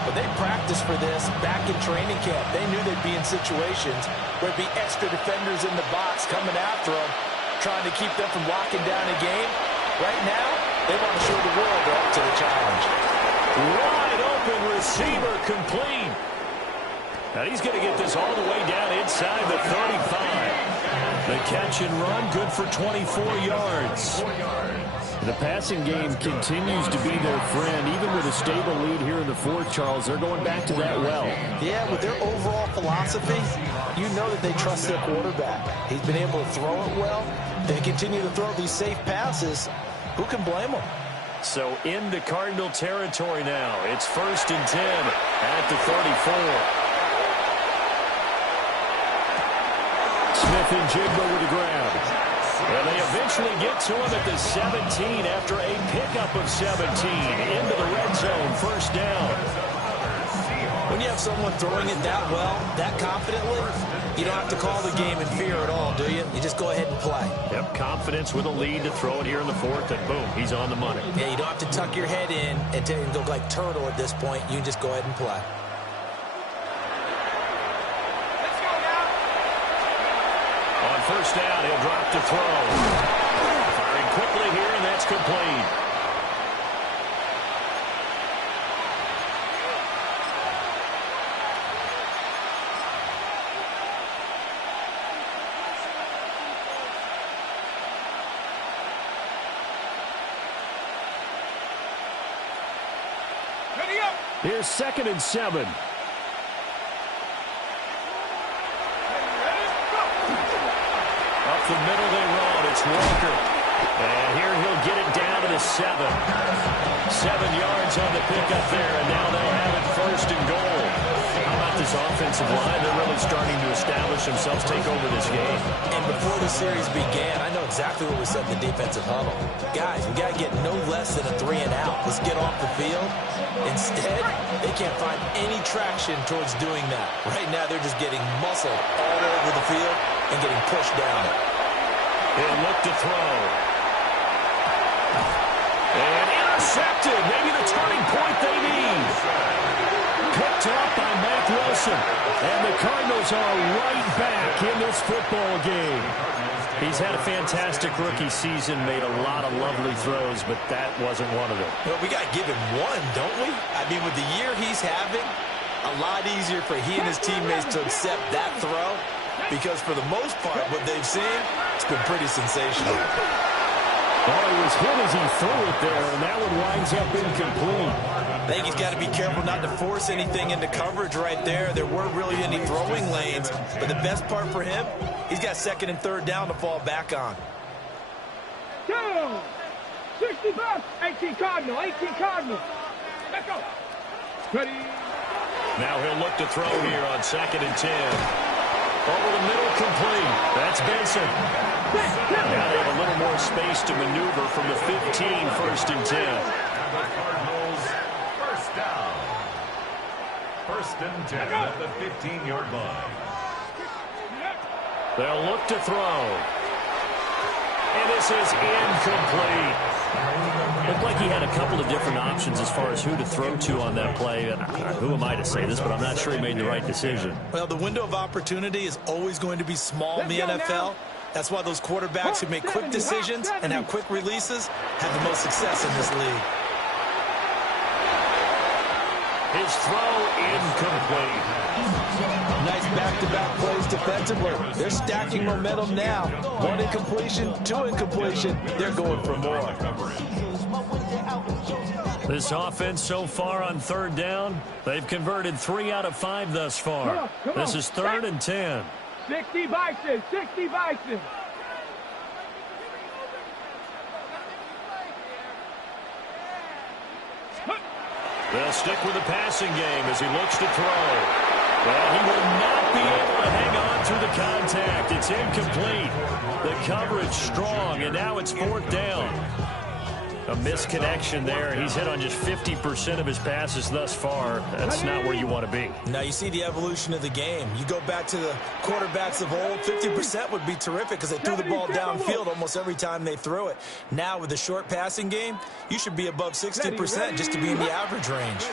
but they practiced for this back in training camp. They knew they'd be in situations where there'd be extra defenders in the box coming after them, trying to keep them from locking down a game. Right now, they want to show the world they're up to the challenge. Wide open receiver complete. Now he's going to get this all the way down inside the 35. The catch and run, good for 24 yards. The passing game continues to be their friend. Even with a stable lead here in the fourth, Charles, they're going back to that well. Yeah, with their overall philosophy, you know that they trust their quarterback. He's been able to throw it well. They continue to throw these safe passes. Who can blame them? So into Cardinal territory now. It's 1st and 10 at the 34. Smith and Jigba with the grab. And they eventually get to him at the 17 after a pickup of 17 into the red zone. 1st down. When you have someone throwing it that well, that confidently, you don't have to call the game in fear at all, do you? You just go ahead and play. Yep, confidence with a lead to throw it here in the 4th, and boom, he's on the money. Yeah, you don't have to tuck your head in and go like turtle at this point. You just go ahead and play. Let's go now. On 1st down, he'll drop to throw. Firing quickly here, and that's complete. Here's 2nd and 7. Up the middle they run. It's Walker. And here he'll get it down to the 7. 7 yards on the pickup there, and now they'll have it 1st and goal. How about this offensive line? They're really starting to establish themselves, take over this game. And before the series began, I know exactly what we said in the defensive huddle. Guys, we got to get no less than a 3 and out. Let's get off the field. Instead, they can't find any traction towards doing that. Right now, they're just getting muscled all over the field and getting pushed down. He'll look to throw. And intercepted. Maybe the turning point they need. Picked up by Mack Wilson. And the Cardinals are right back in this football game. He's had a fantastic rookie season, made a lot of lovely throws, but that wasn't one of them. Well, we got to give him one, don't we? I mean, with the year he's having, a lot easier for he and his teammates to accept that throw, because for the most part, what they've seen, it's been pretty sensational. Well, he was hit as he threw it there, and that one winds up incomplete. I think he's got to be careful not to force anything into coverage right there. There weren't really any throwing lanes, but the best part for him, he's got 2nd and 3rd down to fall back on. 65, 18 Cardinal, 18 Cardinal. Let's go. Ready. Now he'll look to throw here on 2nd and 10. Over the middle, complete. That's Benson. Now they have a little more space to maneuver from the 15, 1st and 10. Cardinals, 1st down. 1st and 10 at the 15-yard line. They'll look to throw. And this is incomplete. Looked like he had a couple of different options as far as who to throw to on that play. And who am I to say this, but I'm not sure he made the right decision. Well, the window of opportunity is always going to be small in the NFL. That's why those quarterbacks who make quick decisions and have quick releases have the most success in this league. His throw incomplete. Nice back-to-back plays defensively. They're stacking momentum now. 1 incompletion, 2 incompletion. They're going for more. This offense so far on 3rd down, they've converted 3 out of 5 thus far. Come on. This is 3rd and 10. 60 Bison, 60 Bison. They'll stick with the passing game as he looks to throw. Well, he will not be able to hang on through the contact. It's incomplete. The coverage strong, and now it's 4th down. A misconnection there. He's hit on just 50% of his passes thus far. That's not where you want to be. Now you see the evolution of the game. You go back to the quarterbacks of old, 50% would be terrific because they threw the ball downfield almost every time they threw it. Now with the short passing game, you should be above 60% just to be in the average range.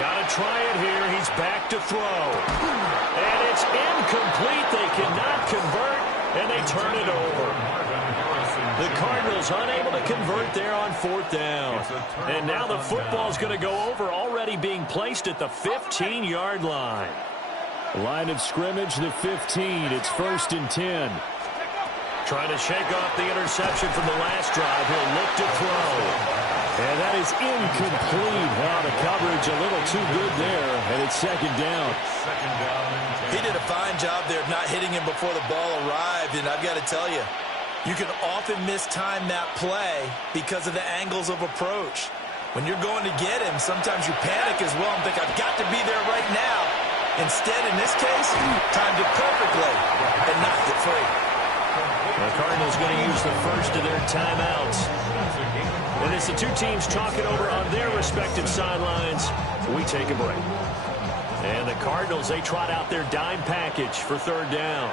Got to try it here. He's back to throw. And it's incomplete. They cannot convert, and they turn it over. The Cardinals unable to convert there on 4th down. And now the football's going to go over, already being placed at the 15-yard line. Line of scrimmage, the 15. It's 1st and 10. Trying to shake off the interception from the last drive. He'll look to throw. And that is incomplete. Wow, the coverage a little too good there, and it's 2nd down. He did a fine job there of not hitting him before the ball arrived, and I've got to tell you, you can often mistime that play because of the angles of approach. When you're going to get him, sometimes you panic as well and think, I've got to be there right now. Instead, in this case, timed it perfectly and knocked it free. The Cardinals going to use the first of their timeouts. And as the two teams talking over on their respective sidelines, we take a break. And the Cardinals, they trot out their dime package for 3rd down.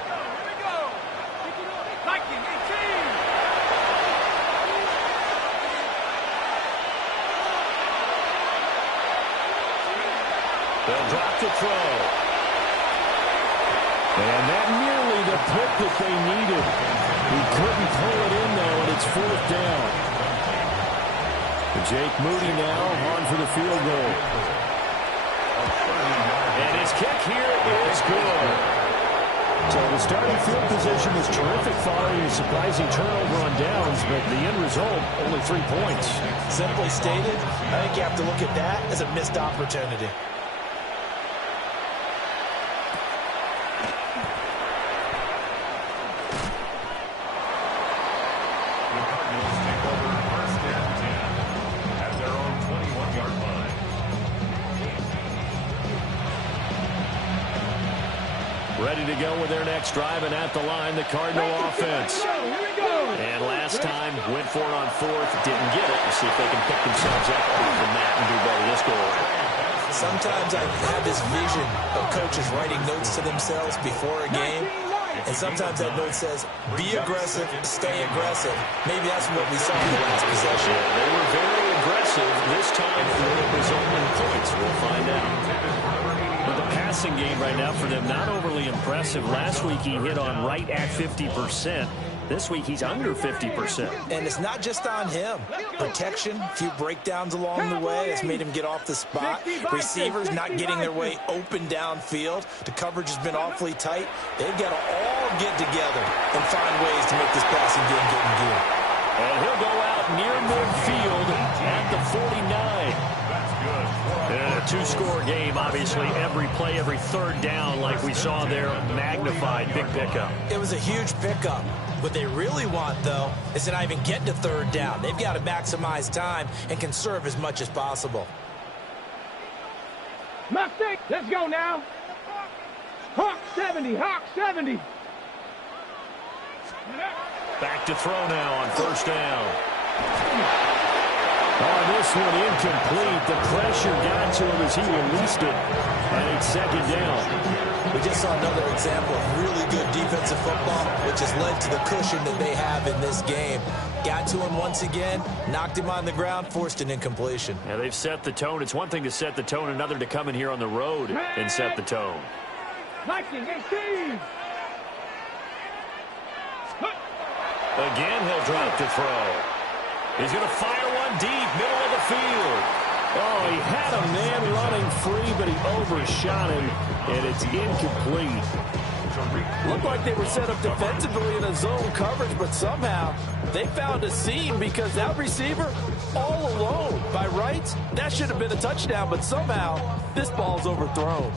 They'll drop to throw. And that nearly the pick that they needed. He couldn't pull it in, though, and it's 4th down. Jake Moody now on for the field goal. And his kick here is good. So the starting field position was terrific following a surprising turnover on downs, but the end result, only 3 points. Simply stated, I think you have to look at that as a missed opportunity. Ready to go with their next drive, and at the line, the Cardinal offense. And last time, went for it on 4th, didn't get it. We'll see if they can pick themselves up off the mat and do better this go around. Sometimes I have this vision of coaches writing notes to themselves before a game, and sometimes that note says, be aggressive, stay aggressive. Maybe that's what we saw in the last possession. Yeah, they were very aggressive. This time, it was only points. We'll find out. But the passing game right now for them, not overly impressive. Last week, he hit on right at 50%. This week, he's under 50%. And it's not just on him. Protection, a few breakdowns along the way has made him get off the spot. Receivers not getting their way open downfield. The coverage has been awfully tight. They've got to all get together and find ways to make this passing game get in gear. And he'll go out near midfield at the 49. And a two-score game, obviously. Every play, every 3rd down, like we saw there, magnified. Big pickup. It was a huge pickup. What they really want, though, is to not even get to 3rd down. They've got to maximize time and conserve as much as possible. Mustang, let's go now. Hawk 70, Hawk 70. Back to throw now on 1st down. Oh, this one incomplete. The pressure got to him as he released it. And it's 2nd down. We just saw another example of really good defensive football, which has led to the cushion that they have in this game. Got to him once again, knocked him on the ground, forced an incompletion. Yeah, they've set the tone. It's one thing to set the tone, another to come in here on the road and set the tone. Again, he'll drop to throw. He's going to fire one deep, middle of the field. Oh, he had a man running free, but he overshot him, and it's incomplete. Looked like they were set up defensively in a zone coverage, but somehow they found a seam because that receiver all alone. By rights, that should have been a touchdown, but somehow this ball's overthrown.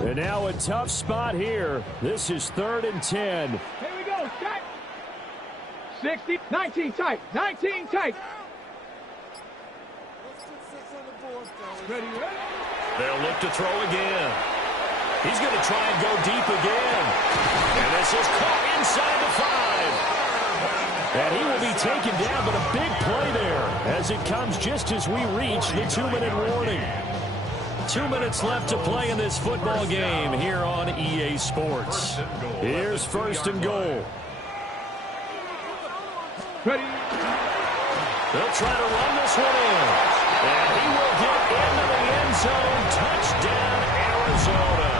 And now a tough spot here. This is 3rd and 10. Here we go, set. 60, 19 tight, 19 tight. Ready, ready. They'll look to throw again. He's going to try and go deep again. And this is caught inside the 5. And he will be taken down, but a big play there as it comes just as we reach the 2-minute warning. 2 minutes left to play in this football game here on EA Sports. Here's first and goal. Ready. They'll try to run this one in. And he will get into the end zone. Touchdown, Arizona.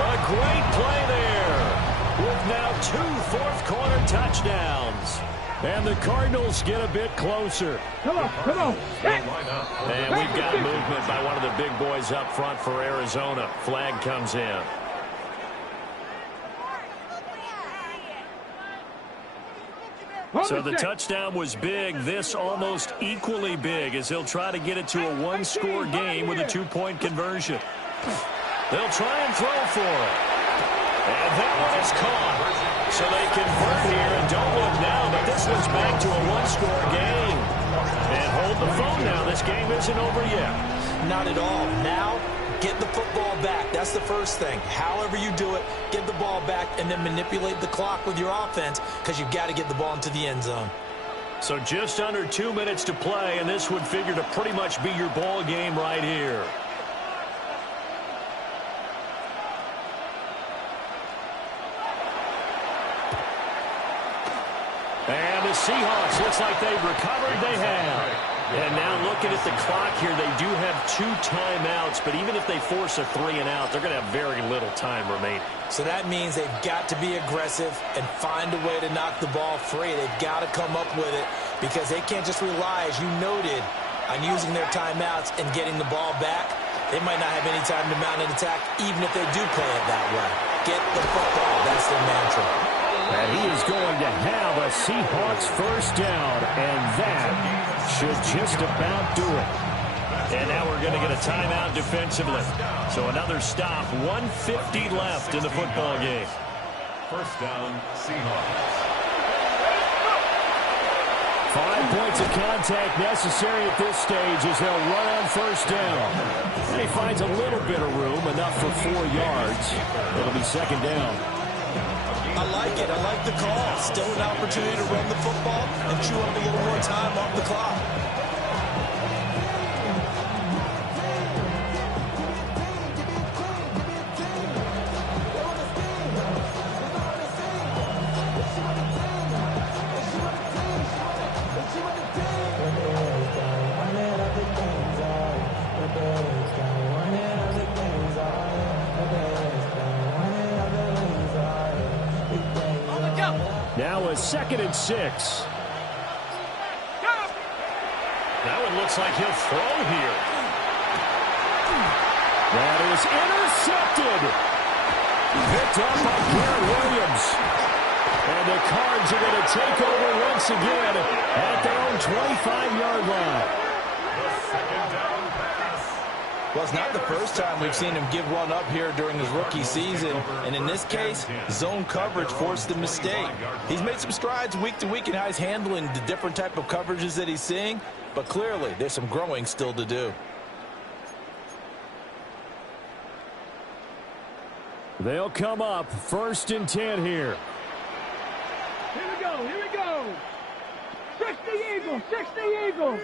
A great play there with now 2 fourth-quarter touchdowns. And the Cardinals get a bit closer. Come on, come on. And we've got movement by one of the big boys up front for Arizona. Flag comes in. So the touchdown was big. This almost equally big as he'll try to get it to a 1-score game with a 2-point conversion. They'll try and throw for it. And that one is caught. So they convert here and don't look now, but this one's back to a 1-score game. And hold the phone now. This game isn't over yet. Not at all. Now, get the football back. That's the first thing. However you do it, get the ball back and then manipulate the clock with your offense because you've got to get the ball into the end zone. So just under 2 minutes to play, and this would figure to pretty much be your ball game right here. And the Seahawks, looks like they've recovered. They have. And now looking at the clock here, they do have 2 timeouts, but even if they force a 3-and-out, they're going to have very little time remaining. So that means they've got to be aggressive and find a way to knock the ball free. They've got to come up with it because they can't just rely, as you noted, on using their timeouts and getting the ball back. They might not have any time to mount an attack, even if they do play it that way. Get the football. That's their mantra. And he is going to have a Seahawks first down, and that should just about do it. And now we're going to get a timeout defensively. So another stop, 1:50 left in the football game. First down, Seahawks. 5 points of contact necessary at this stage as they'll run on first down. And he finds a little bit of room, enough for 4 yards. It'll be second down. I like it. I like the call. Still an opportunity to run the football and chew up a little more time off the clock. Now a 2nd and 6. That one looks like he'll throw here. That is intercepted. Picked up by Garrett Williams. And the Cards are going to take over once again at their own 25-yard line. Well, it's not the first time we've seen him give one up here during his rookie season. And in this case, zone coverage forced the mistake. He's made some strides week to week in how he's handling the different type of coverages that he's seeing. But clearly, there's some growing still to do. They'll come up 1st and 10 here. Here we go, here we go. 60 Eagles, 60 Eagles.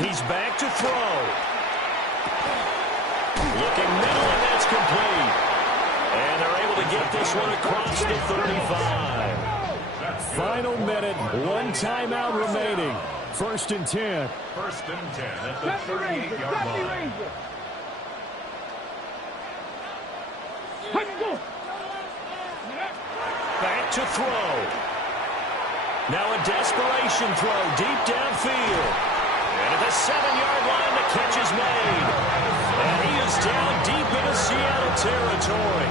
He's back to throw. Looking middle, and that's complete. And they're able to get this one across the 35. Final minute, 1 timeout remaining. 1st and 10. 1st and 10 at the 38-yard line. Back to throw. Now a desperation throw deep downfield. And at the 7-yard line, the catch is made. And he is down deep into Seattle territory.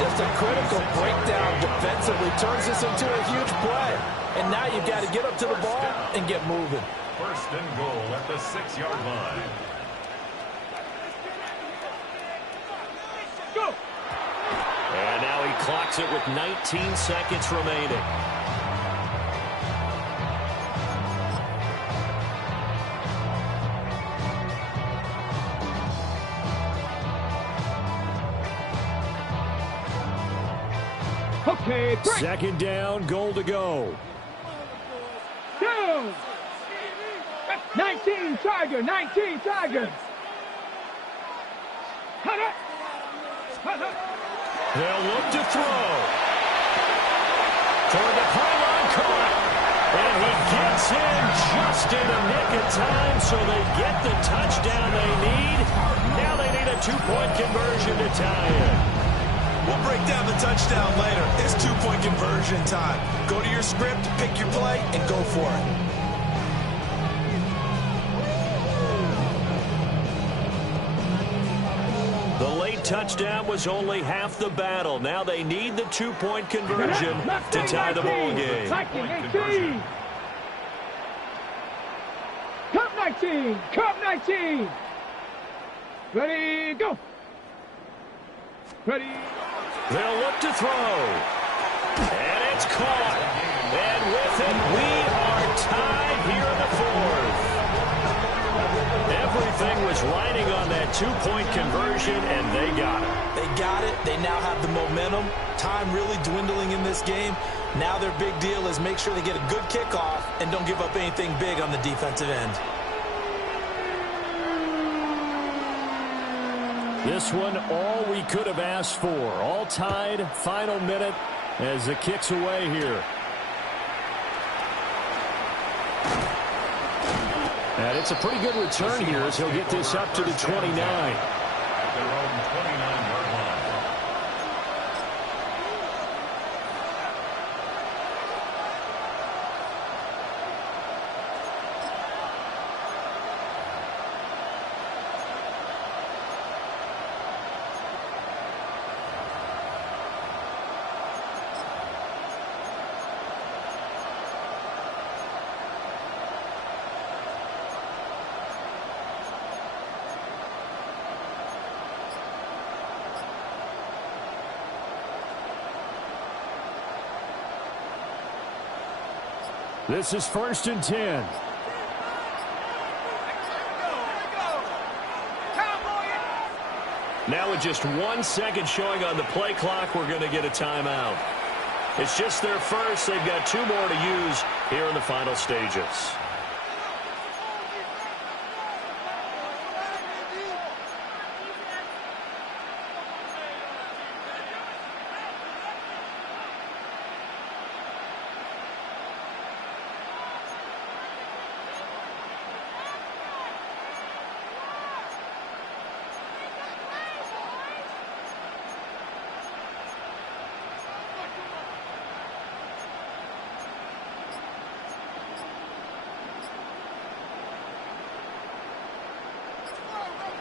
Just a critical breakdown defensively turns this into a huge play. And now you've got to get up to the ball and get moving. 1st and goal at the 6-yard line. And now he clocks it with 19 seconds remaining. Okay, break. Second down, goal to go. Down. 19 Tiger, 19 Tiger. Hut up. Hut up. They'll look to throw. Toward the pylon, caught. And he gets in just in the nick of time, so they get the touchdown they need. Now they need a 2-point conversion to tie it. We'll break down the touchdown later. It's 2-point conversion time. Go to your script, pick your play, and go for it. The late touchdown was only half the battle. Now they need the 2-point conversion to tie the ball game. 19. Cup 19. Cup 19. Ready, go. Ready. They'll look to throw. And it's caught. And with it, we are tied here in the fourth. Everything was riding on that 2-point conversion, and they got it. They got it. They now have the momentum. Time really dwindling in this game. Now their big deal is make sure they get a good kickoff and don't give up anything big on the defensive end. This one, all we could have asked for. All tied, final minute as the kick's away here. And it's a pretty good return here as he'll get this up to the 29. At their own 29-yard line. This is 1st and 10. Now with just 1 second showing on the play clock, we're going to get a timeout. It's just their first. They've got 2 more to use here in the final stages.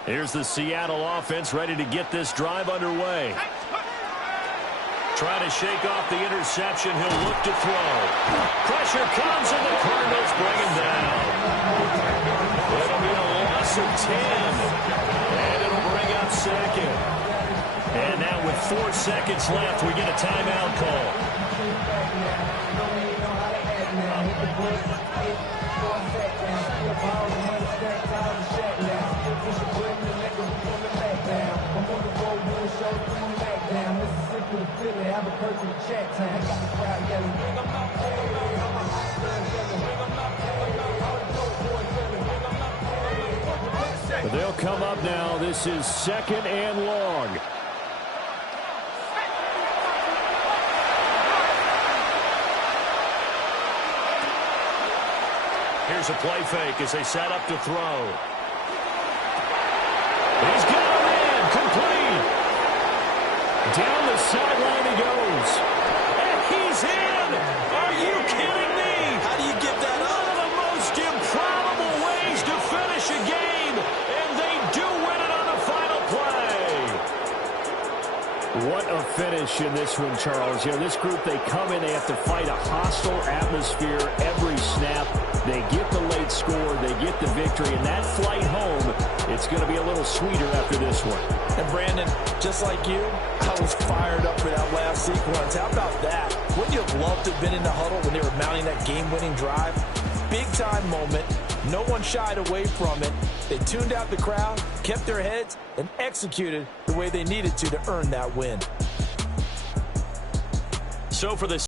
Here's the Seattle offense ready to get this drive underway. Trying to shake off the interception. He'll look to throw. Pressure comes, and the Cardinals bring him down. It'll be a loss of 10. And it'll bring up second. And now with 4 seconds left, we get a timeout call. They'll come up now. This is 2nd and long. Here's a play fake as they set up to throw. He's got a man, complete. Down the sideline he goes. And he's in! Are you kidding me? How do you get that up? One of the most improbable ways to finish a game, and they do win it on the final play. What a finish in this one, Charles. You know, this group, they come in, they have to fight a hostile atmosphere every snap. They get the late score, they get the victory, and that flight home, it's going to be a little sweeter after this one. And Brandon, just like you, I was fired up for that last sequence. How about that? Wouldn't you have loved to have been in the huddle when they were mounting that game-winning drive? Big-time moment. No one shied away from it. They tuned out the crowd, kept their heads, and executed the way they needed to earn that win. So for the